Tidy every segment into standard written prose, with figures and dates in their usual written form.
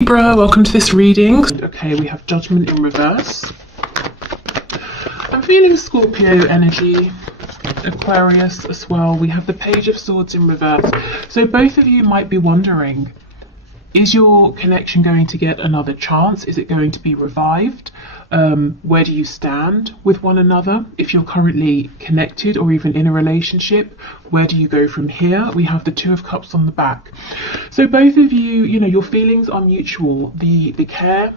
Libra, welcome to this reading. Okay, we have Judgment in reverse. I'm feeling Scorpio energy, Aquarius as well. We have the Page of Swords in reverse. So both of you might be wondering, is your connection going to get another chance? Is it going to be revived? Where do you stand with one another? If you're currently connected or even in a relationship, where do you go from here? We have the Two of Cups on the back. So both of you, your feelings are mutual. The care,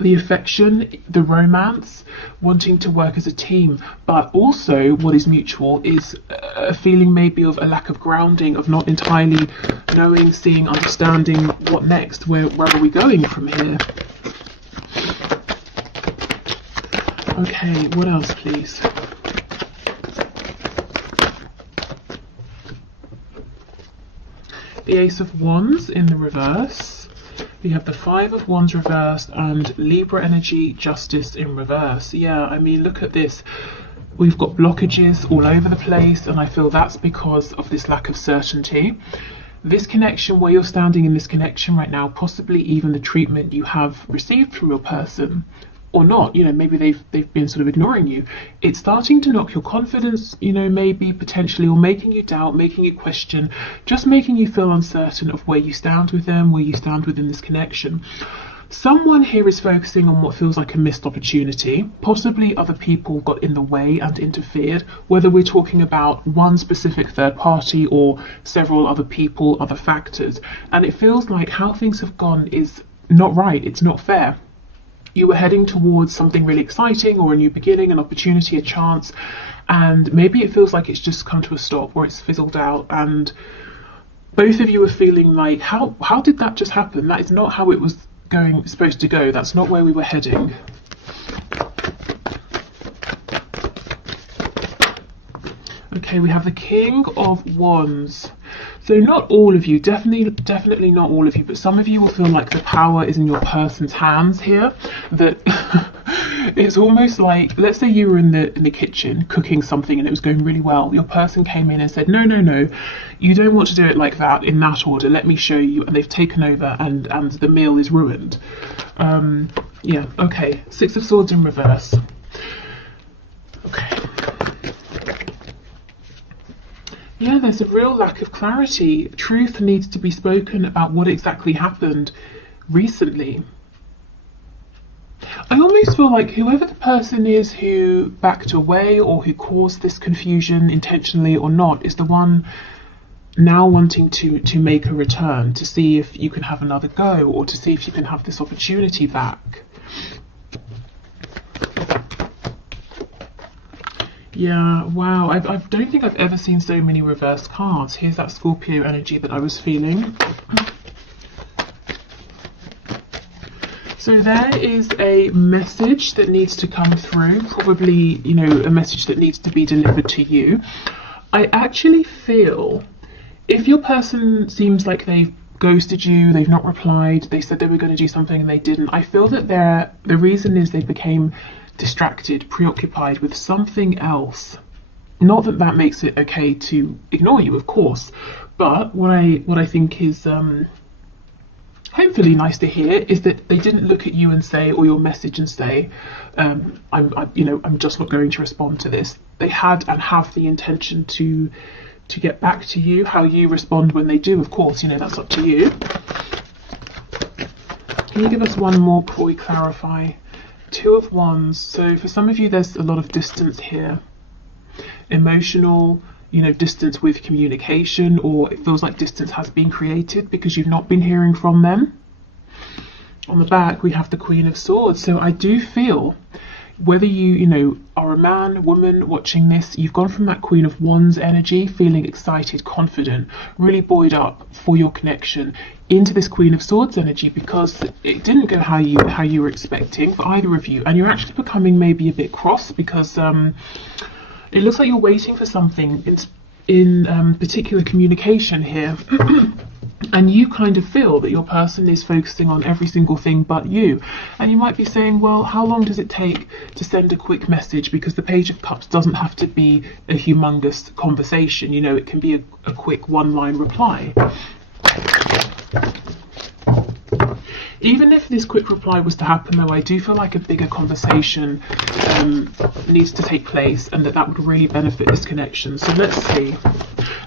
the affection, the romance, wanting to work as a team, but also what is mutual is a feeling maybe of a lack of grounding, of not entirely knowing, seeing, understanding what next, where are we going from here? Okay, what else please? The Ace of Wands in the reverse. We have the Five of Wands reversed and Libra energy, Justice in reverse. Yeah, I mean, look at this. We've got blockages all over the place, and I feel that's because of this lack of certainty. This connection, where you're standing in this connection right now, possibly even the treatment you have received from your person, or not, maybe they've been sort of ignoring you. It's starting to knock your confidence, maybe potentially, or making you doubt, making you question, just making you feel uncertain of where you stand with them, where you stand within this connection. Someone here is focusing on what feels like a missed opportunity. Possibly other people got in the way and interfered, whether we're talking about one specific third party or several other people, other factors. And it feels like how things have gone is not right, it's not fair. You were heading towards something really exciting, or a new beginning, an opportunity, a chance, and maybe it feels like it's just come to a stop, or it's fizzled out, and both of you are feeling like, how did that just happen? That is not how it was supposed to go. That's not where we were heading. Okay, we have the King of Wands. So not all of you, definitely not all of you, but some of you will feel like the power is in your person's hands here. That it's almost like, let's say you were in the kitchen cooking something and it was going really well. Your person came in and said, no, you don't want to do it like that, in that order. Let me show you. And they've taken over and the meal is ruined. Yeah, okay. Six of Swords in reverse. Okay. Yeah, there's a real lack of clarity. Truth needs to be spoken about what exactly happened recently. I almost feel like whoever the person is who backed away or who caused this confusion, intentionally or not, is the one now wanting to make a return, to see if you can have another go, or to see if you can have this opportunity back. Yeah, wow, I don't think I've ever seen so many reversed cards. Here's that Scorpio energy that I was feeling. So there is a message that needs to come through, probably, a message that needs to be delivered to you. I actually feel if your person seems like they've ghosted you, they've not replied, they said they were going to do something and they didn't, I feel that the reason is they became distracted, preoccupied with something else. Not that that makes it okay to ignore you, of course, but what I think is hopefully nice to hear is that they didn't look at you and say, or your message and say, I'm just not going to respond to this. They had and have the intention to get back to you. How you respond when they do, of course, that's up to you. Can you give us one more before we clarify? Two of Wands. So for some of you, there's a lot of distance here. Emotional, distance with communication, or it feels like distance has been created because you've not been hearing from them. On the back, we have the Queen of Swords. So I do feel, whether you, are a man, woman watching this, you've gone from that Queen of Wands energy, feeling excited, confident, really buoyed up for your connection, into this Queen of Swords energy because it didn't go how you were expecting for either of you, and you're actually becoming maybe a bit cross because it looks like you're waiting for something in particular communication here. And you kind of feel that your person is focusing on every single thing but you. And you might be saying, well, how long does it take to send a quick message? Because the Page of Cups doesn't have to be a humongous conversation. It can be a quick one-line reply. Even if this quick reply was to happen, though, I do feel like a bigger conversation needs to take place, and that would really benefit this connection. So let's see.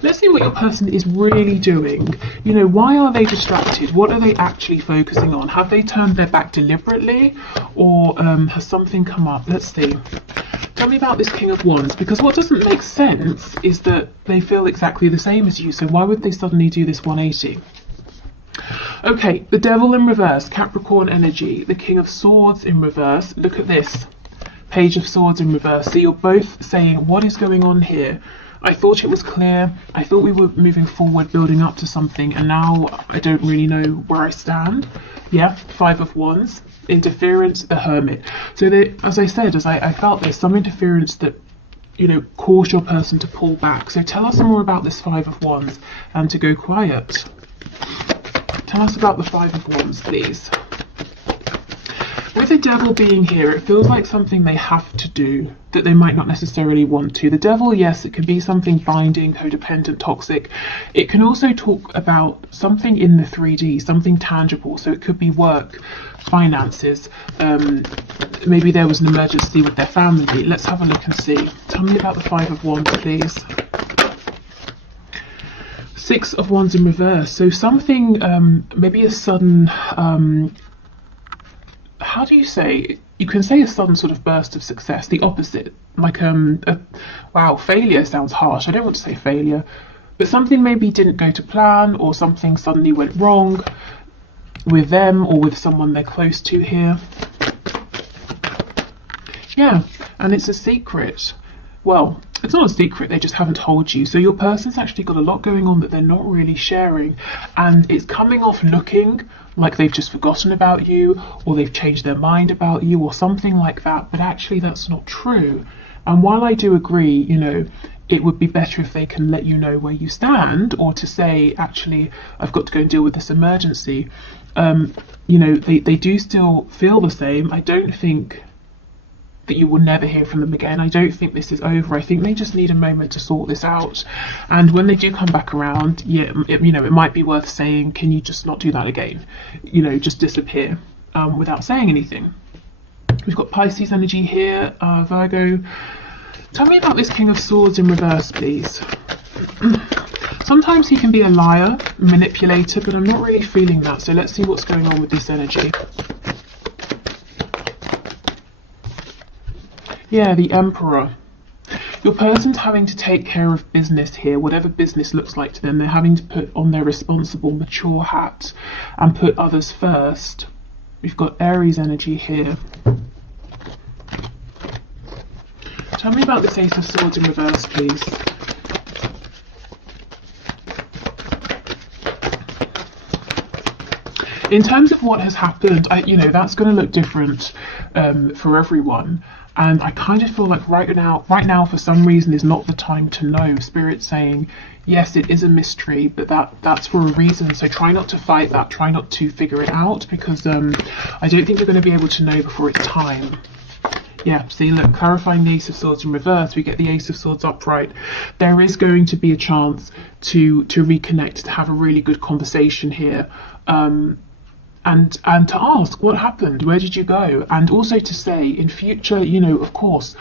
Let's see what your person is really doing. You know, why are they distracted? What are they actually focusing on? Have they turned their back deliberately, or has something come up? Let's see. Tell me about this King of Wands, because what doesn't make sense is that they feel exactly the same as you. So why would they suddenly do this 180? Okay, the Devil in reverse, Capricorn energy, the King of Swords in reverse. Look at this, Page of Swords in reverse. So you're both saying, what is going on here? I thought it was clear. I thought we were moving forward, building up to something, and now I don't really know where I stand. Yeah, Five of Wands, interference, the Hermit. So there, as I said, I felt there's some interference that, you know, caused your person to pull back. So tell us more about this Five of Wands and to go quiet. Tell us about the Five of Wands, please. With the Devil being here, it feels like something they have to do that they might not necessarily want to. The Devil, yes, it can be something binding, codependent, toxic. It can also talk about something in the 3D, something tangible. So it could be work, finances. Maybe there was an emergency with their family. Let's have a look and see. Tell me about the Five of Wands, please. Six of Wands in reverse. So something, maybe a sudden, how do you say? You can say a sudden sort of burst of success. The opposite, like wow, failure sounds harsh. I don't want to say failure, but something maybe didn't go to plan, or something suddenly went wrong with them or with someone they're close to here. Yeah, and it's a secret. Well, it's not a secret, they just haven't told you. So your person's actually got a lot going on that they're not really sharing, and it's coming off looking like they've just forgotten about you, or they've changed their mind about you, or something like that, but actually that's not true. And while I do agree, you know, it would be better if they can let you know where you stand, or to say, actually, I've got to go and deal with this emergency. You know, they do still feel the same. I don't think that you will never hear from them again. I don't think this is over. I think they just need a moment to sort this out. And when they do come back around, yeah, you know, it might be worth saying, can you just not do that again? You know, just disappear without saying anything. We've got Pisces energy here, Virgo. Tell me about this King of Swords in reverse, please. Sometimes he can be a liar, manipulator, but I'm not really feeling that. So let's see what's going on with this energy. Yeah, the Emperor. Your person's having to take care of business here, whatever business looks like to them. They're having to put on their responsible, mature hat and put others first. We've got Aries energy here. Tell me about this Ace of Swords in reverse, please. In terms of what has happened, you know, that's going to look different for everyone. And I kind of feel like right now, for some reason, is not the time to know. Spirit's saying, yes, it is a mystery, but that's for a reason. So try not to fight that. Try not to figure it out, because I don't think you're going to be able to know before it's time. Yeah, see, look, clarifying the Ace of Swords in reverse, we get the Ace of Swords upright. There is going to be a chance to reconnect, to have a really good conversation here. And to ask what happened, where did you go? And also to say in future, you know, of course,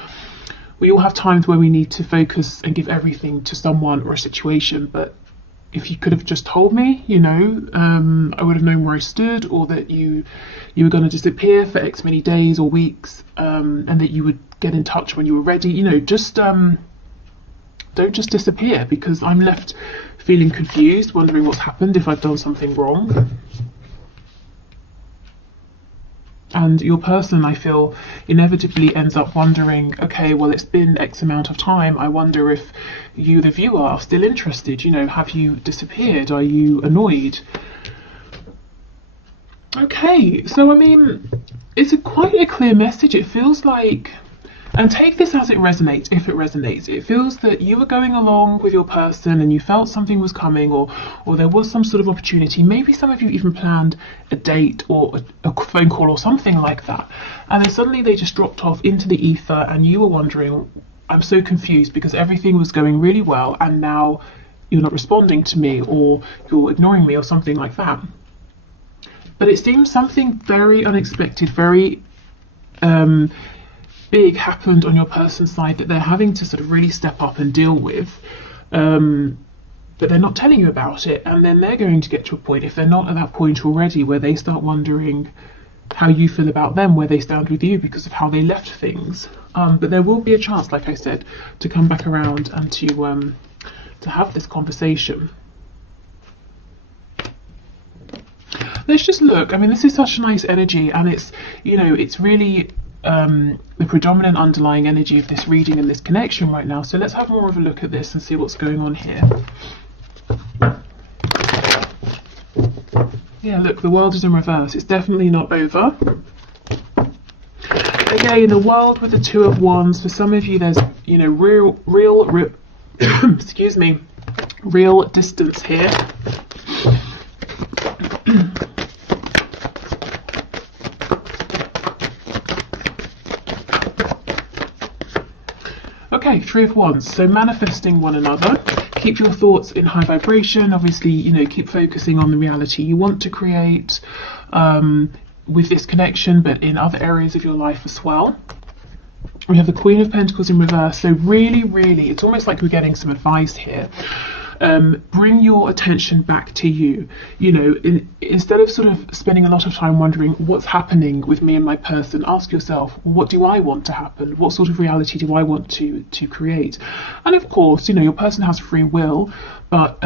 we all have times where we need to focus and give everything to someone or a situation, but if you could have just told me, you know, I would have known where I stood, or that you were going to disappear for X many days or weeks, and that you would get in touch when you were ready. You know, just don't just disappear, because I'm left feeling confused, wondering what's happened, if I've done something wrong. And your person, I feel, inevitably ends up wondering, okay, well, it's been X amount of time. I wonder if you, the viewer, are still interested. You know, have you disappeared? Are you annoyed? Okay, so I mean, it's quite a clear message. It feels like, and take this as it resonates, if it resonates. It feels that you were going along with your person and you felt something was coming, or there was some sort of opportunity. Maybe some of you even planned a date or a phone call or something like that. And then suddenly they just dropped off into the ether, and you were wondering, I'm so confused, because everything was going really well and now you're not responding to me, or you're ignoring me, or something like that. But it seems something very unexpected, very big happened on your person's side that they're having to sort of really step up and deal with. But they're not telling you about it, and then they're going to get to a point, if they're not at that point already, where they start wondering how you feel about them, where they stand with you because of how they left things. But there will be a chance, like I said, to come back around and to have this conversation. Let's just look. I mean, this is such a nice energy, and it's, you know, it's really the predominant underlying energy of this reading and this connection right now. So let's have more of a look at this and see what's going on here. Yeah, look, the world is in reverse. It's definitely not over. Again, the world with the Two of Wands. For some of you, there's, you know, real excuse me, real distance here. Okay, Three of Wands. So manifesting one another. Keep your thoughts in high vibration. Obviously, you know, keep focusing on the reality you want to create with this connection, but in other areas of your life as well. We have the Queen of Pentacles in reverse. So really, really, it's almost like we're getting some advice here. Bring your attention back to you. You know, instead of sort of spending a lot of time wondering what's happening with me and my person, ask yourself, what do I want to happen? What sort of reality do I want to create? And of course, you know, your person has free will, but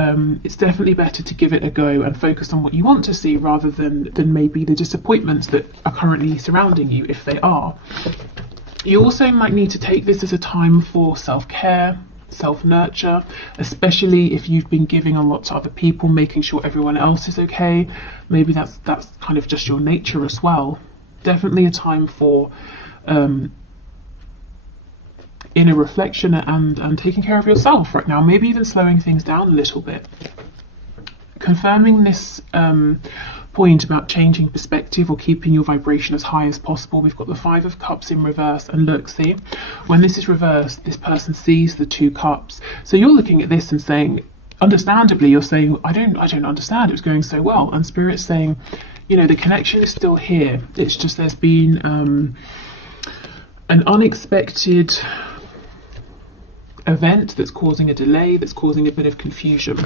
it's definitely better to give it a go and focus on what you want to see rather than maybe the disappointments that are currently surrounding you, if they are. You also might need to take this as a time for self-care, self-nurture, especially if you've been giving a lot to other people, making sure everyone else is okay. Maybe that's kind of just your nature as well. Definitely a time for inner reflection and taking care of yourself right now. Maybe even slowing things down a little bit. Confirming this point about changing perspective or keeping your vibration as high as possible. We've got the Five of Cups in reverse, and look, see, when this is reversed, this person sees the Two Cups. So you're looking at this and saying, understandably, you're saying, I don't understand, it was going so well. And Spirit's saying, you know, the connection is still here. It's just there's been an unexpected event that's causing a delay, that's causing a bit of confusion.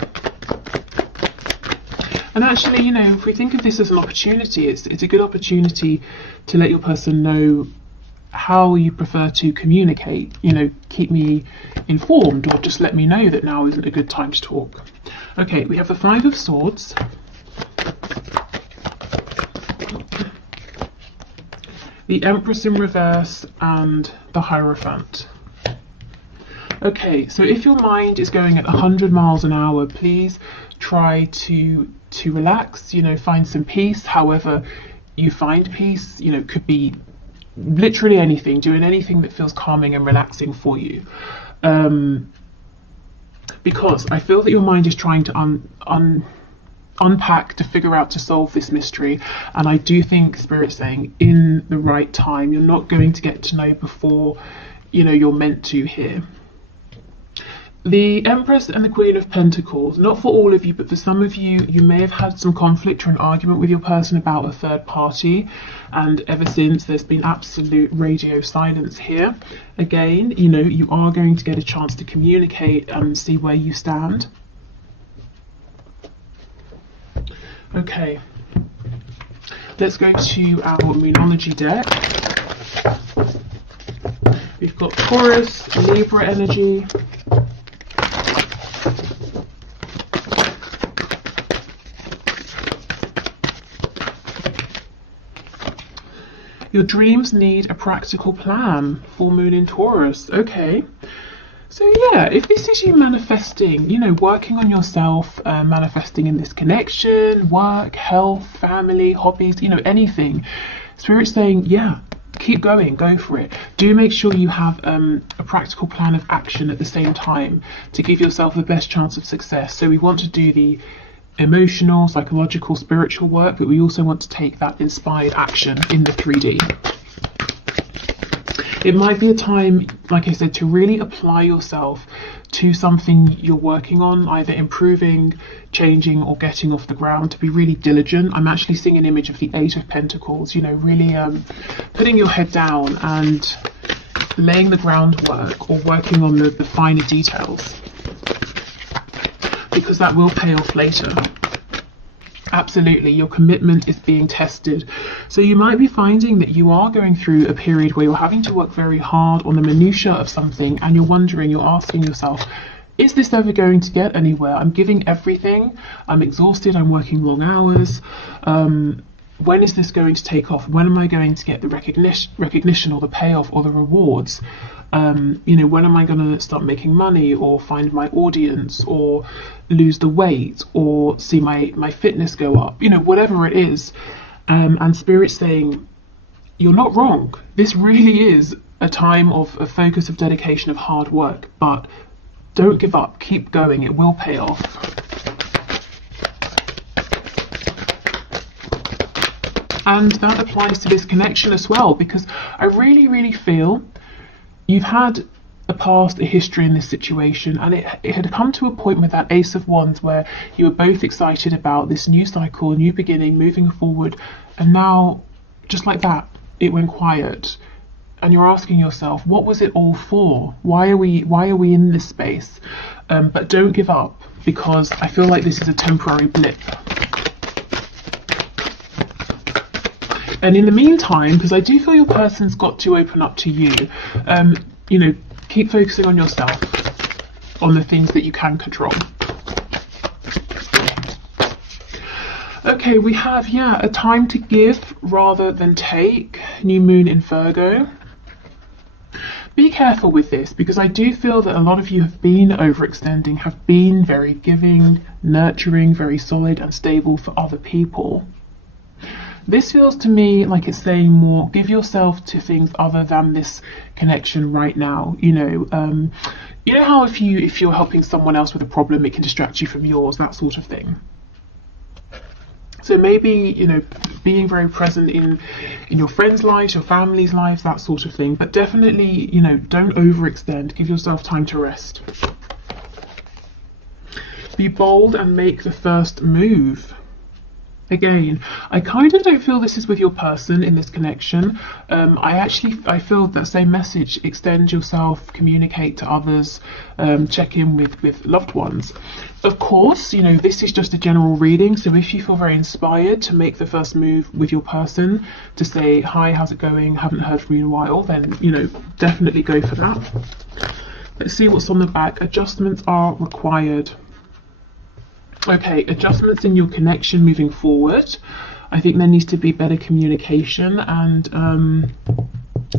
And actually, you know, if we think of this as an opportunity, it's a good opportunity to let your person know how you prefer to communicate. You know, keep me informed, or just let me know that now isn't a good time to talk. Okay, we have the Five of Swords. The Empress in reverse and the Hierophant. Okay, so if your mind is going at 100 miles an hour, please try to relax, you know, find some peace. However you find peace, you know, could be literally anything, doing anything that feels calming and relaxing for you. Because I feel that your mind is trying to unpack, to figure out, to solve this mystery. And I do think Spirit's saying in the right time. You're not going to get to know before, you know, you're meant to here. The Empress and the Queen of Pentacles, not for all of you, but for some of you, you may have had some conflict or an argument with your person about a third party, and ever since there's been absolute radio silence here. Again, you know, you are going to get a chance to communicate and see where you stand. Okay, let's go to our Moonology deck. We've got Taurus, Libra energy. Your dreams need a practical plan. Full moon in Taurus. Okay. So yeah, if this is you manifesting, you know, working on yourself, manifesting in this connection, work, health, family, hobbies, you know, anything. Spirit's saying, yeah, keep going, go for it. Do make sure you have a practical plan of action at the same time to give yourself the best chance of success. So we want to do the emotional, psychological, spiritual work, but we also want to take that inspired action in the 3D. It might be a time, like I said, to really apply yourself to something you're working on, either improving, changing, or getting off the ground, to be really diligent. I'm actually seeing an image of the Eight of Pentacles, you know, really putting your head down and laying the groundwork, or working on the finer details, because that will pay off later. Absolutely, your commitment is being tested. So you might be finding that you are going through a period where you're having to work very hard on the minutiae of something, and you're wondering, you're asking yourself, is this ever going to get anywhere? I'm giving everything, I'm exhausted, I'm working long hours. When is this going to take off? When am I going to get the recognition or the payoff or the rewards? You know, when am I going to start making money, or find my audience, or lose the weight, or see my fitness go up? You know, whatever it is. And Spirit's saying, you're not wrong. This really is a time of focus, of dedication, of hard work. But don't give up. Keep going. It will pay off. And that applies to this connection as well, because I really, really feel you've had a past, a history in this situation, and it had come to a point with that Ace of Wands where you were both excited about this new cycle, new beginning, moving forward, and now, just like that, it went quiet. And you're asking yourself, what was it all for? Why are we in this space? But don't give up, because I feel like this is a temporary blip. And in the meantime, because I do feel your person's got to open up to you, you know, keep focusing on yourself, on the things that you can control. Okay, we have, a time to give rather than take. New moon in Virgo. Be careful with this, because I do feel that a lot of you have been overextending, have been very giving, nurturing, very solid and stable for other people. This feels to me like it's saying more, give yourself to things other than this connection right now. You know how if you're helping someone else with a problem, it can distract you from yours, that sort of thing. So maybe, you know, being very present in your friends' lives, your family's lives, that sort of thing. But definitely, you know, don't overextend. Give yourself time to rest. Be bold and make the first move. Again, I kind of don't feel this is with your person in this connection. I feel that same message. Extend yourself, communicate to others, check in with loved ones. Of course, you know, this is just a general reading, so if you feel very inspired to make the first move with your person, to say, hi, how's it going, haven't heard from you in a while, then, you know, definitely go for that. Let's see what's on the back. Adjustments are required. Okay, adjustments in your connection moving forward. I think there needs to be better communication, and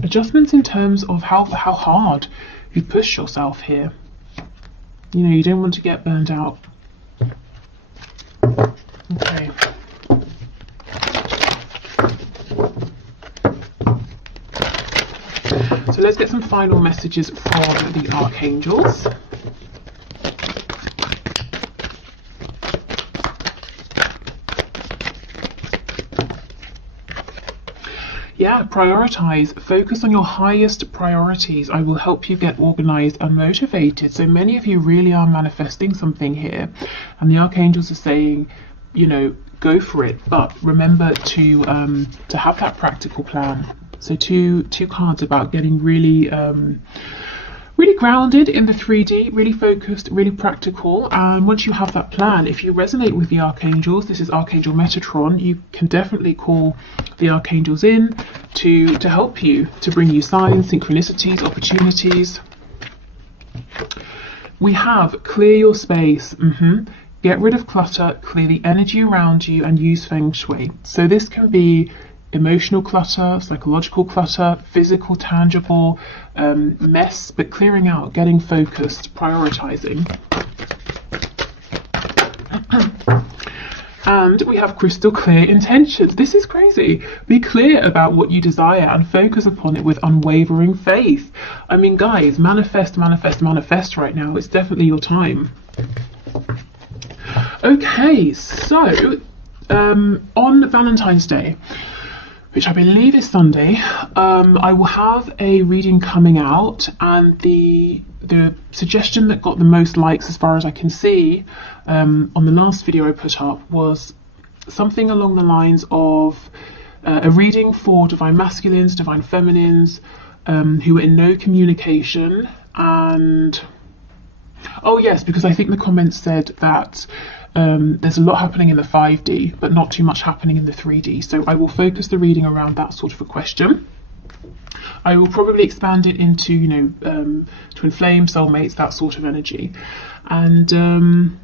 adjustments in terms of how hard you push yourself here. You know, you don't want to get burned out. Okay. So let's get some final messages from the archangels. Prioritize. Focus on your highest priorities. I will help you get organized and motivated. So many of you really are manifesting something here, and the archangels are saying, you know, go for it, but remember to have that practical plan. So two cards about getting really really grounded in the 3D, really focused, really practical. And once you have that plan, if you resonate with the archangels, this is Archangel Metatron, you can definitely call the archangels in to help you, to bring you signs, synchronicities, opportunities. We have clear your space. Get rid of clutter, clear the energy around you, and use feng shui. So this can be emotional clutter, psychological clutter, physical, tangible mess, but clearing out, getting focused, prioritizing. And we have crystal clear intentions. This is crazy. Be clear about what you desire and focus upon it with unwavering faith. I mean, guys, manifest, manifest, manifest right now. It's definitely your time. Okay, so on Valentine's Day, which I believe is Sunday, I will have a reading coming out, and the suggestion that got the most likes as far as I can see on the last video I put up was something along the lines of a reading for divine masculines, divine feminines, who are in no communication. And oh yes, because I think the comments said that there's a lot happening in the 5D, but not too much happening in the 3D. So I will focus the reading around that sort of a question. I will probably expand it into, you know, twin flame, soulmates, that sort of energy. And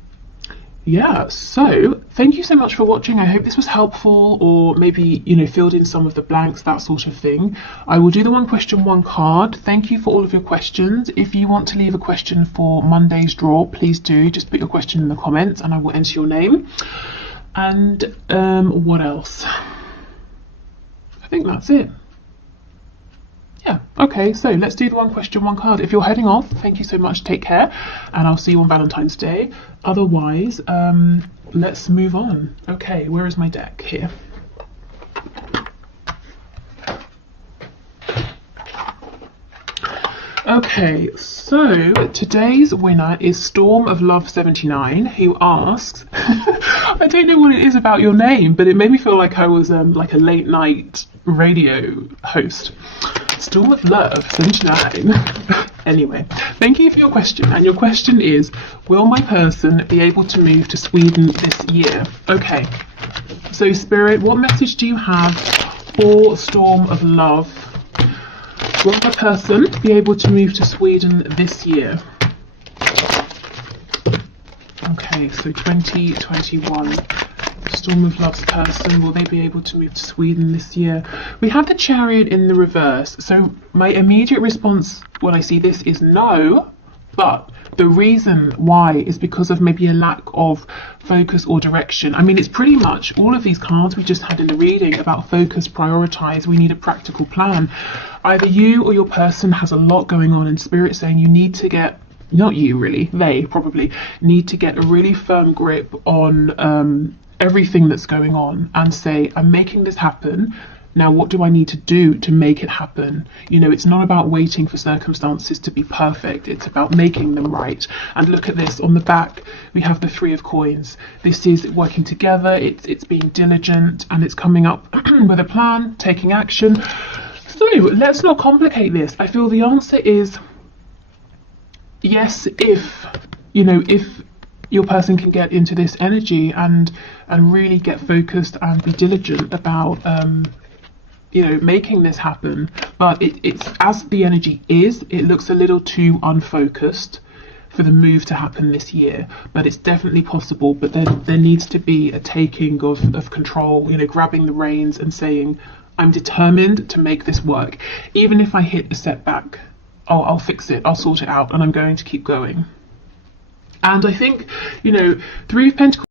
yeah, so thank you so much for watching. I hope this was helpful, or maybe, you know, filled in some of the blanks, that sort of thing. I will do the one question, one card. Thank you for all of your questions. If you want to leave a question for Monday's draw, please do. Just put your question in the comments and I will enter your name. And what else? I think that's it. Yeah, okay, so let's do the one question, one card. If you're heading off, thank you so much, take care, and I'll see you on Valentine's Day. Otherwise, let's move on. Okay, where is my deck? Here. Okay, so today's winner is Storm of Love 79, who asks, I don't know what it is about your name, but it made me feel like I was like a late night radio host. Storm of Love 79. Anyway, thank you for your question, and your question is, will my person be able to move to Sweden this year? Okay, so Spirit, what message do you have for Storm of Love? Will my person be able to move to Sweden this year? Okay, so 2021. Storm of Love's person, will they be able to move to Sweden this year? We have the Chariot in the reverse, so my immediate response when I see this is no, but the reason why is because of maybe a lack of focus or direction. I mean, it's pretty much all of these cards we just had in the reading about focus, prioritize, we need a practical plan. Either you or your person has a lot going on, in Spirit saying you need to get, not you really, they probably need to get a really firm grip on everything that's going on and say, I'm making this happen. Now, what do I need to do to make it happen? You know, it's not about waiting for circumstances to be perfect. It's about making them right. And look at this on the back. We have the 3 of coins. This is working together. It's being diligent, and it's coming up with a plan, taking action. So let's not complicate this. I feel the answer is yes, if, you know, if your person can get into this energy and really get focused and be diligent about you know, making this happen. But it's as the energy is, it looks a little too unfocused for the move to happen this year, but it's definitely possible. But there needs to be a taking of control, you know, grabbing the reins and saying, I'm determined to make this work. Even if I hit a setback, I'll fix it, I'll sort it out, and I'm going to keep going. And I think, you know, 3 of Pentacles